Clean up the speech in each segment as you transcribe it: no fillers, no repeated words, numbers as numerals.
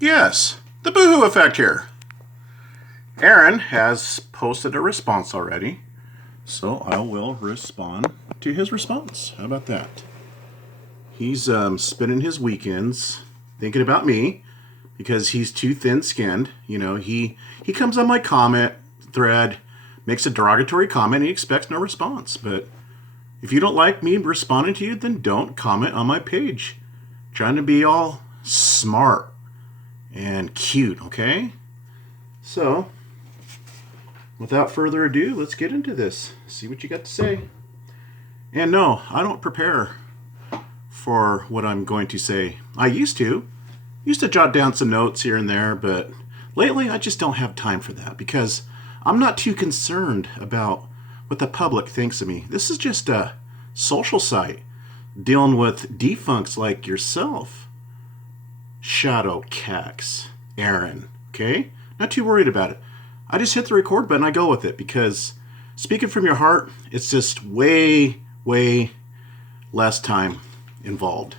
Yes, the boohoo effect here. Aaron has posted a response already, so I will respond to his response. How about that? He's spending his weekends thinking about me because he's too thin-skinned. You know, he comes on my comment thread, makes a derogatory comment, and he expects no response. But if you don't like me responding to you, then don't comment on my page. Trying to be all smart and cute, okay? So, without further ado, let's get into this. See what you got to say. And no, I don't prepare for what I'm going to say. I used to jot down some notes here and there, but lately I just don't have time for that because I'm not too concerned about what the public thinks of me. This is just a social site dealing with defunks like yourself. ShadowCax, Aaron, okay? Not too worried about it. I just hit the record button, I go with it because speaking from your heart, it's just way, way less time involved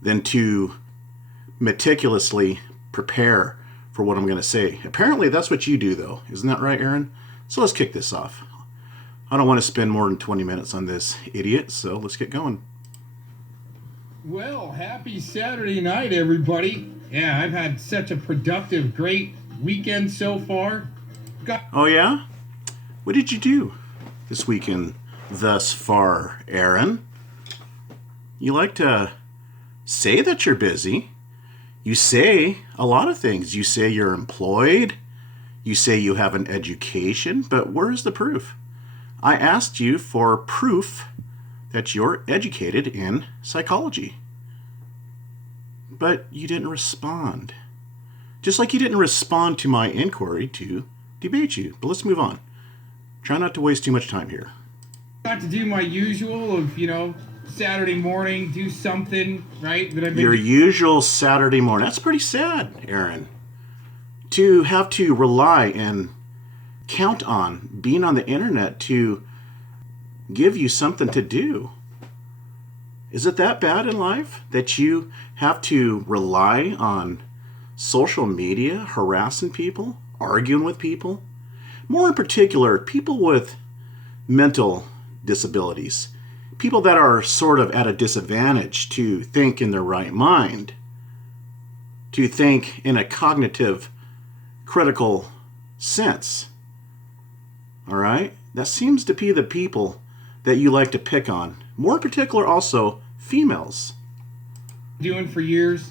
than to meticulously prepare for what I'm going to say. Apparently that's what you do though. Isn't that right, Aaron? So let's kick this off. I don't want to spend more than 20 minutes on this idiot, so let's get going. Well, happy Saturday night, everybody. Yeah, I've had such a productive, great weekend so far. Oh yeah? What did you do this weekend thus far, Aaron? You like to say that you're busy. You say a lot of things. You say you're employed. You say you have an education, but where's the proof? I asked you for proof that you're educated in psychology. But you didn't respond. Just like you didn't respond to my inquiry to debate you. But let's move on. Try not to waste too much time here. Got to do my usual of, Saturday morning, do something, right? That I've been Your usual Saturday morning. That's pretty sad, Aaron. To have to rely and count on being on the internet to give you something to do. Is it that bad in life that you have to rely on social media, harassing people, arguing with people? More in particular, people with mental disabilities. People that are sort of at a disadvantage to think in their right mind, to think in a cognitive, critical sense. All right? That seems to be the people that you like to pick on. More in particular, also, females. doing for years.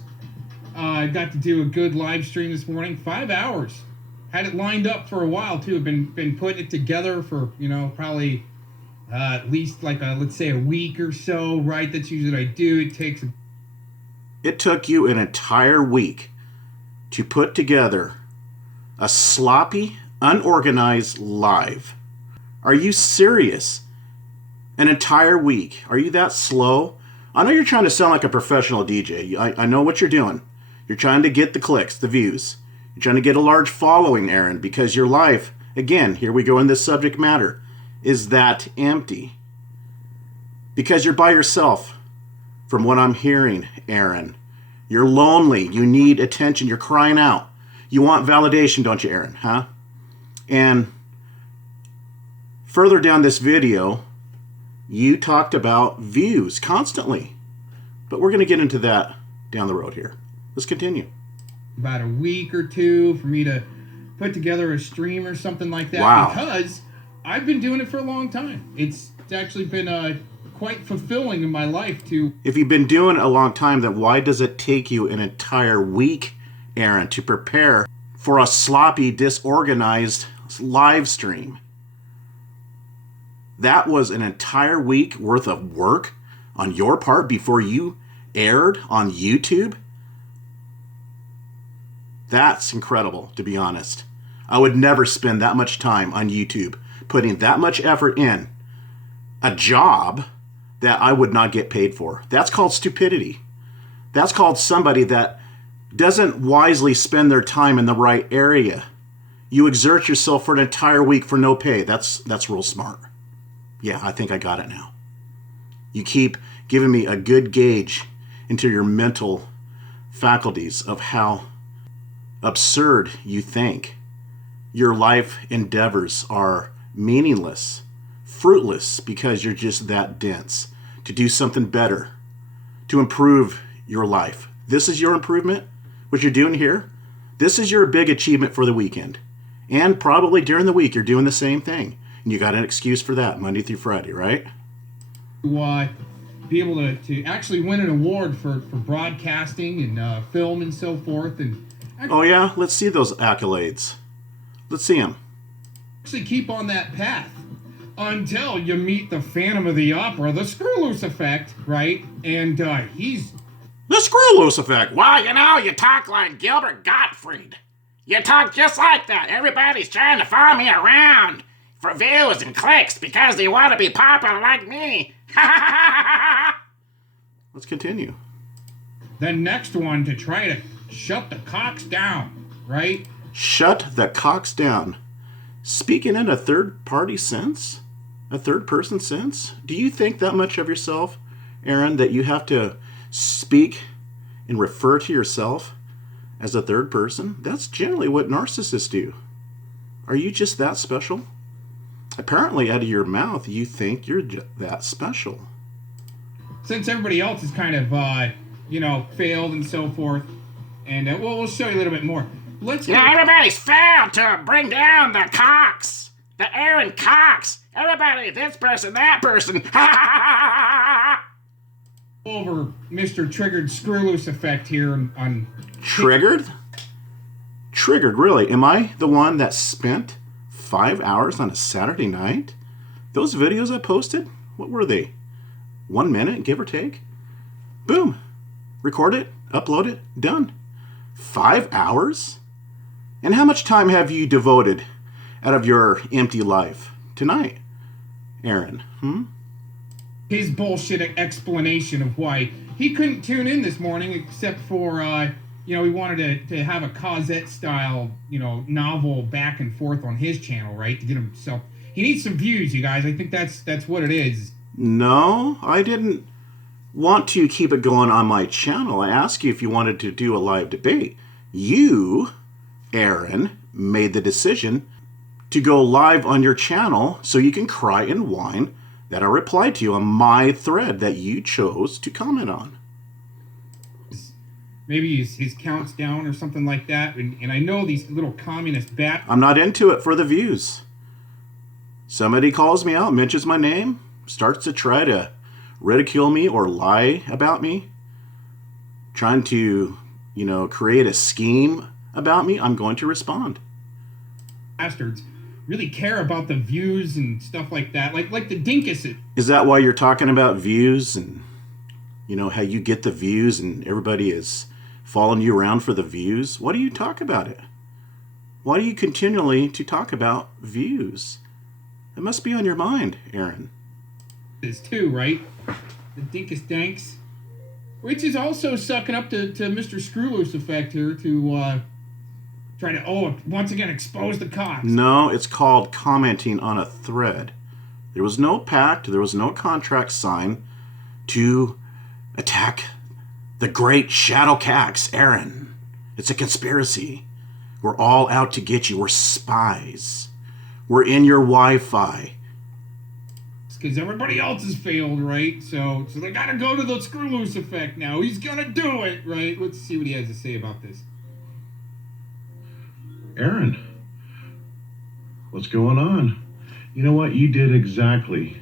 I got to do a good live stream this morning, 5 hours. Had it lined up for a while, too. I've been putting it together for, probably at least let's say a week or so, right? That's usually what I do. It took you an entire week to put together a sloppy, unorganized live. Are you serious? An entire week. Are you that slow? I know you're trying to sound like a professional DJ. I know what you're doing. You're trying to get the clicks, the views. You're trying to get a large following, Aaron, because your life, again, here we go in this subject matter, is that empty. Because you're by yourself. From what I'm hearing, Aaron. You're lonely. You need attention. You're crying out. You want validation, don't you, Aaron? Huh? And further down this video, you talked about views constantly. But we're going to get into that down the road here. Let's continue. About a week or two for me to put together a stream or something like that. Wow. Because I've been doing it for a long time. It's actually been quite fulfilling in my life to... If you've been doing it a long time, then why does it take you an entire week, Aaron, to prepare for a sloppy, disorganized live stream? That was an entire week worth of work on your part before you aired on YouTube? That's incredible, to be honest. I would never spend that much time on YouTube putting that much effort in a job that I would not get paid for. That's called stupidity. That's called somebody that doesn't wisely spend their time in the right area. You exert yourself for an entire week for no pay. That's real smart. Yeah, I think I got it now. You keep giving me a good gauge into your mental faculties of how absurd you think. Your life endeavors are meaningless, fruitless, because you're just that dense. To do something better, to improve your life. This is your improvement, what you're doing here. This is your big achievement for the weekend. And probably during the week, you're doing the same thing. And you got an excuse for that, Monday through Friday, right? Be able to actually win an award for broadcasting and film and so forth. And oh, yeah? Let's see those accolades. Let's see them. Actually keep on that path until you meet the Phantom of the Opera, the Screw Loose Effect, right? And he's... The Screw Loose Effect. Well, you know, you talk like Gilbert Gottfried. You talk just like that. Everybody's trying to follow me around for views and clicks because they want to be popular like me. Let's continue. The next one to try to shut the cocks down, right? Shut the cocks down. Speaking in a third-party sense? A third-person sense? Do you think that much of yourself, Aaron, that you have to speak and refer to yourself as a third person? That's generally what narcissists do. Are you just that special? Apparently, out of your mouth, you think you're that special. Since everybody else has kind of, failed and so forth, and we'll show you a little bit more. Everybody's failed to bring down the Cox. The Aaron Cox. Everybody, this person, that person. Over Mr. Triggered Screw Loose Effect here on... Triggered? Triggered, really? Am I the one that spent 5 hours on a Saturday night? Those videos I posted, what were they? 1 minute, give or take? Boom. Record it, upload it, done. 5 hours? And how much time have you devoted out of your empty life tonight, Aaron? His bullshit explanation of why he couldn't tune in this morning except for, he wanted to have a Cosette-style, novel back and forth on his channel, right? To get himself... He needs some views, you guys. I think that's what it is. No, I didn't want to keep it going on my channel. I asked you if you wanted to do a live debate. You, Aaron, made the decision to go live on your channel so you can cry and whine that I replied to you on my thread that you chose to comment on. Maybe his count's down or something like that. And I know these little communist bat... I'm not into it for the views. Somebody calls me out, mentions my name, starts to try to ridicule me or lie about me, trying to, create a scheme about me, I'm going to respond. Bastards really care about the views and stuff like that, like the dinkus. Is that why you're talking about views and how you get the views and everybody is following you around for the views? Why do you talk about it? Why do you continually to talk about views? It must be on your mind, Aaron. Is too, right? The dinkus danks, which is also sucking up to Mr. Screwloose Effect here to try to once again expose the Cox. No, it's called commenting on a thread. There was no pact, there was no contract signed to attack the great ShadowCax, Aaron. It's a conspiracy. We're all out to get you. We're spies. We're in your Wi-Fi. It's because everybody else has failed, right? So they gotta go to the Screw Loose Effect now. He's gonna do it, right? Let's see what he has to say about this. Aaron, what's going on? You know what? You did exactly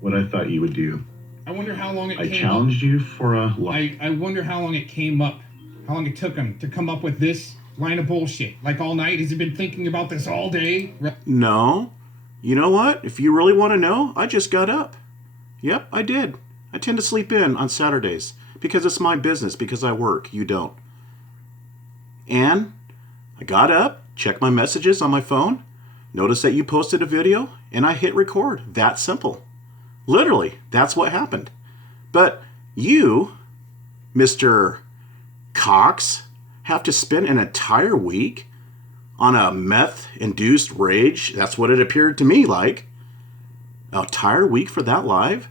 what I thought you would do. I wonder how long it I came challenged up. you for a... I wonder how long it came up. How long it took him to come up with this line of bullshit. Like all night? Has he been thinking about this all day? No. You know what? If you really want to know, I just got up. Yep, I did. I tend to sleep in on Saturdays because it's my business, because I work. You don't. And I got up, checked my messages on my phone, noticed that you posted a video, and I hit record. That simple. Literally, that's what happened. But you, Mr. Cox, have to spend an entire week on a meth-induced rage. That's what it appeared to me like. An entire week for that live?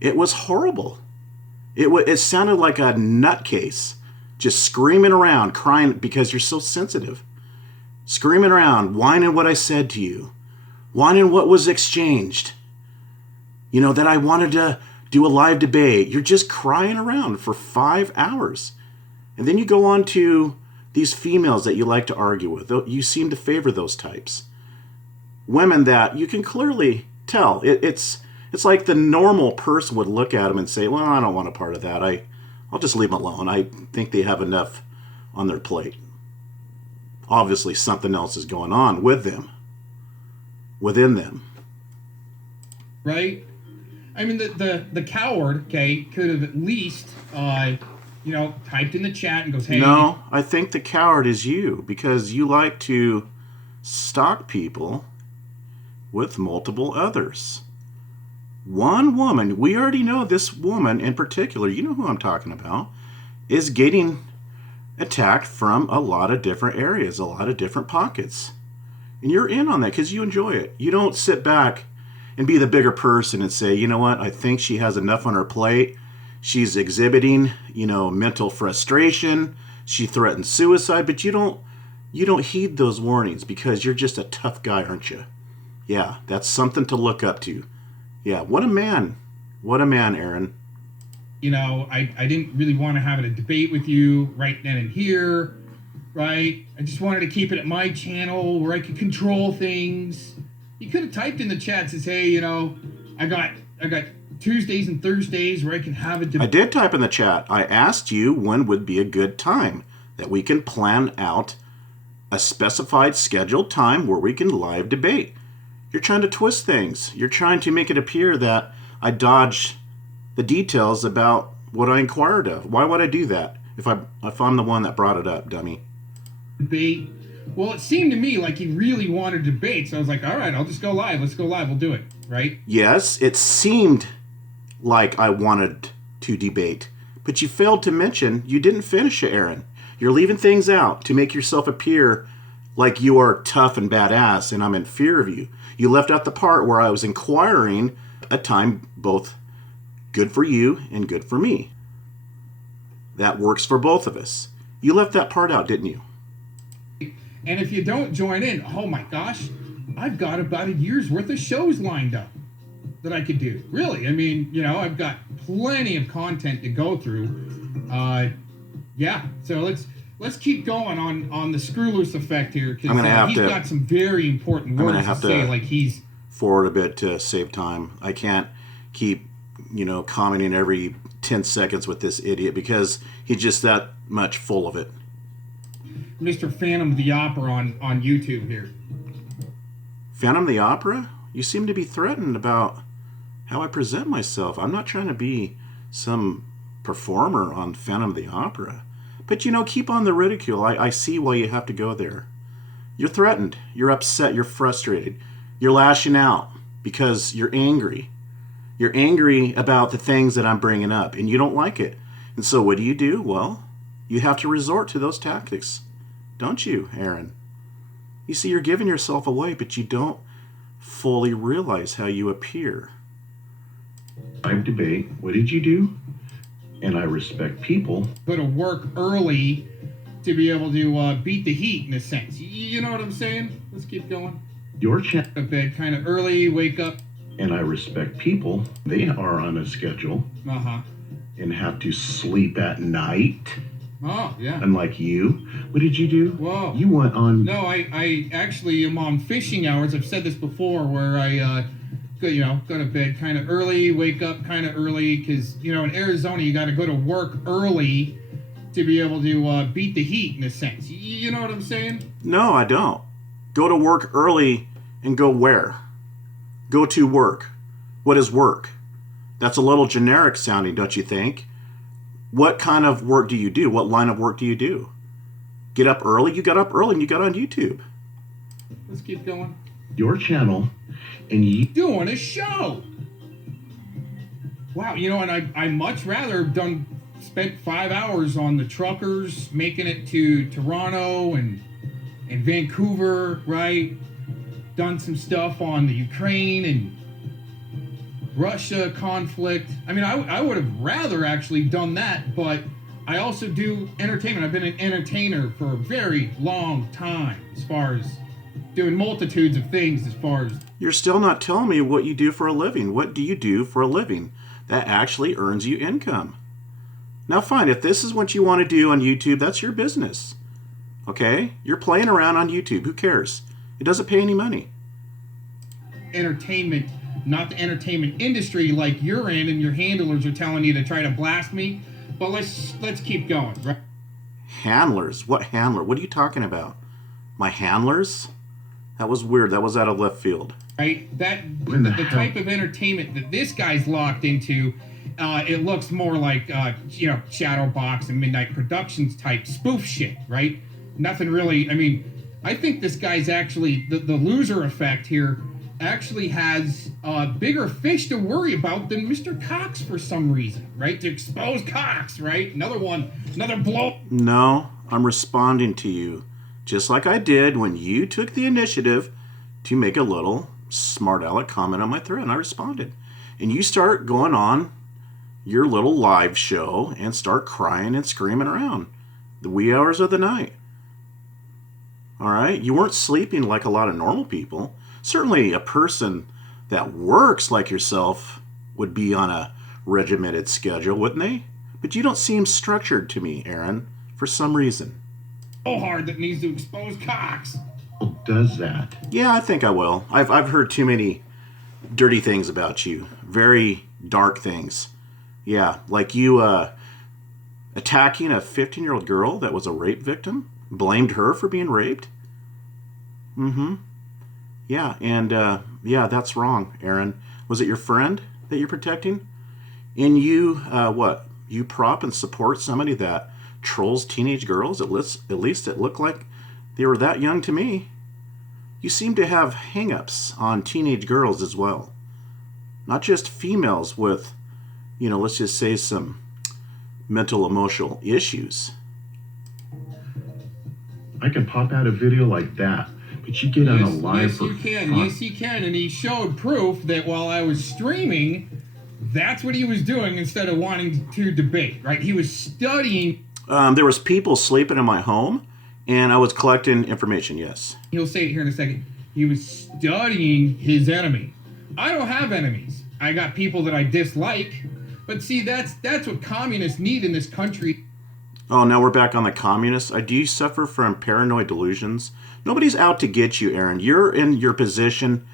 It was horrible. It sounded like a nutcase just screaming around, crying because you're so sensitive. Screaming around, whining what I said to you, whining what was exchanged. You know, that I wanted to do a live debate. You're just crying around for 5 hours. And then you go on to these females that you like to argue with. You seem to favor those types. Women that you can clearly tell. It's like the normal person would look at them and say, well, I don't want a part of that. I'll just leave them alone. I think they have enough on their plate. Obviously, something else is going on with them, within them. Right? I mean, the coward, okay, could have at least, typed in the chat and goes, hey. No, I think the coward is you, because you like to stalk people with multiple others. One woman, we already know this woman in particular, you know who I'm talking about, is getting attacked from a lot of different areas, a lot of different pockets. And you're in on that because you enjoy it. You don't sit back and be the bigger person and say, you know what, I think she has enough on her plate. She's exhibiting, mental frustration. She threatens suicide, but you don't heed those warnings because you're just a tough guy, aren't you? Yeah, that's something to look up to. Yeah, what a man. What a man, Aaron. I didn't really want to have a debate with you right then and here, right? I just wanted to keep it at my channel where I could control things. You could have typed in the chat and says, hey, I got Tuesdays and Thursdays where I can have a debate. I did type in the chat. I asked you when would be a good time that we can plan out a specified scheduled time where we can live debate. You're trying to twist things. You're trying to make it appear that I dodged the details about what I inquired of. Why would I do that if I'm the one that brought it up, dummy? Debate. Well, it seemed to me like you really wanted to debate, so I was like, all right, I'll just go live. Let's go live. We'll do it, right? Yes, it seemed like I wanted to debate, but you failed to mention you didn't finish it, Aaron. You're leaving things out to make yourself appear like you are tough and badass and I'm in fear of you. You left out the part where I was inquiring a time both good for you and good for me. That works for both of us. You left that part out, didn't you? And if you don't join in, oh my gosh, I've got about a year's worth of shows lined up that I could do. Really, I mean, I've got plenty of content to go through. So let's keep going on the screw loose effect here because he's got some very important words to say. Like he's forward a bit to save time. I can't keep commenting every 10 seconds with this idiot because he's just that much full of it. Mr. Phantom of the Opera on YouTube here. Phantom of the Opera? You seem to be threatened about how I present myself. I'm not trying to be some performer on Phantom of the Opera. But, keep on the ridicule. I see why you have to go there. You're threatened. You're upset. You're frustrated. You're lashing out because you're angry. You're angry about the things that I'm bringing up, and you don't like it. And so what do? Well, you have to resort to those tactics. Don't you, Aaron? You see, you're giving yourself away, but you don't fully realize how you appear. Live debate. What did you do? And I respect people. Go to work early to be able to beat the heat, in a sense. You know what I'm saying? Let's keep going. Your chat. Go to bed kind of early, wake up. And I respect people. They are on a schedule. Uh-huh. And have to sleep at night. Oh, yeah. Unlike you. What did you do? Whoa. You went on... No, I actually am on fishing hours. I've said this before where I go to bed kind of early, wake up kind of early because, in Arizona, you got to go to work early to be able to beat the heat, in a sense. You know what I'm saying? No, I don't. Go to work early and go where? Go to work. What is work? That's a little generic sounding, don't you think? What kind of work do you do? What line of work do you do? Get up early? You got up early and you got on YouTube. Let's keep going. Your channel and you... Doing a show. Wow, and I much rather have spent 5 hours on the truckers, making it to Toronto and Vancouver, right? Done some stuff on the Ukraine and Russia conflict. I mean, I would have rather actually done that, but I also do entertainment. I've been an entertainer for a very long time, as far as doing multitudes of things. As far as You're still not telling me what you do for a living. What do you do for a living that actually earns you income? Now, fine, if this is what you want to do on YouTube, that's your business. Okay? You're playing around on YouTube. Who cares? It doesn't pay any money. entertainment, not the entertainment industry like you're in, and your handlers are telling you to try to blast me. But let's keep going, right? Handlers? What handler? What are you talking about? My handlers? That was weird. That was out of left field. Right? The type of entertainment that this guy's locked into, it looks more like Shadowbox and Midnight Productions type spoof shit, right? Nothing really. I mean, I think this guy's actually the loser effect here. Actually has bigger fish to worry about than Mr. Cox for some reason, right? To expose Cox, right? Another blow. No, I'm responding to you. Just like I did when you took the initiative to make a little smart aleck comment on my thread, and I responded. And you start going on your little live show and start crying and screaming around the wee hours of the night. All right? You weren't sleeping like a lot of normal people. Certainly a person that works like yourself would be on a regimented schedule, wouldn't they? But you don't seem structured to me, Aaron, for some reason. So hard that needs to expose Cox. Who does that? Yeah, I think I will. I've heard too many dirty things about you. Very dark things. Yeah, like you attacking a 15-year-old girl that was a rape victim? Blamed her for being raped? Mm-hmm. Yeah, and yeah, that's wrong, Aaron. Was it your friend that you're protecting? And you, what? You prop and support somebody that trolls teenage girls? At least it looked like they were that young to me. You seem to have hang-ups on teenage girls as well. Not just females with, let's just say some mental emotional issues. I can pop out a video like that, but you get on a live for you can. fun. Yes, you can. And he showed proof that while I was streaming, that's what he was doing instead of wanting to debate, right? He was studying. There was people sleeping in my home, and I was collecting information, yes. He'll say it here in a second. He was studying his enemy. I don't have enemies. I got people that I dislike. But see, that's what communists need in this country. Oh, now we're back on the communists. Do you suffer from paranoid delusions? Nobody's out to get you, Aaron. You're in your position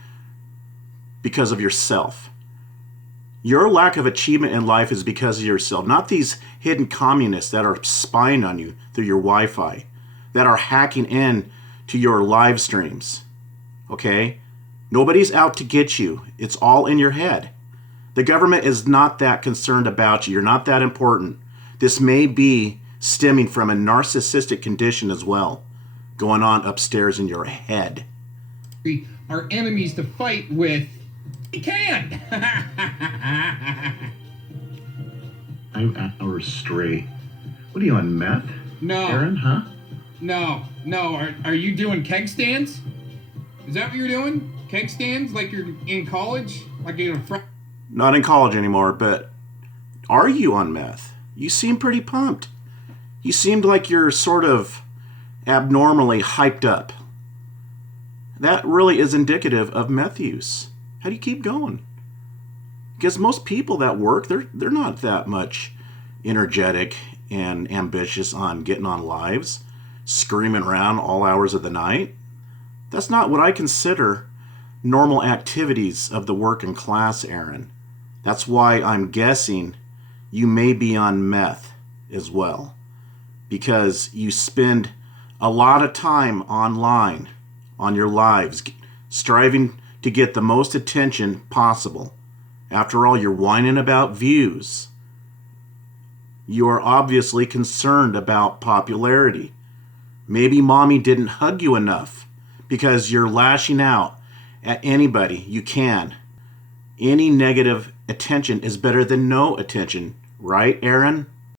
because of yourself. Your lack of achievement in life is because of yourself, not these hidden communists that are spying on you through your Wi-Fi, that are hacking in to your live streams. Okay? Nobody's out to get you. It's all in your head. The government is not that concerned about you. You're not that important. This may be stemming from a narcissistic condition as well, going on upstairs in your head. Our enemies to fight with. He can. I'm hours straight. What are you on, meth? No. Aaron, huh? No. Are you doing keg stands? Is that what you're doing? Keg stands like you're in college? Like you're Not in college anymore, but are you on meth? You seem pretty pumped. You seemed like you're sort of abnormally hyped up. That really is indicative of meth use. How do you keep going? Because most people that work, they're not that much energetic and ambitious on getting on lives, screaming around all hours of the night. That's not what I consider normal activities of the working class, Aaron. That's why I'm guessing you may be on meth as well. Because you spend a lot of time online, on your lives, striving to get the most attention possible. After all, you're whining about views. You are obviously concerned about popularity. Maybe mommy didn't hug you enough because you're lashing out at anybody you can. Any negative attention is better than no attention, right, Aaron?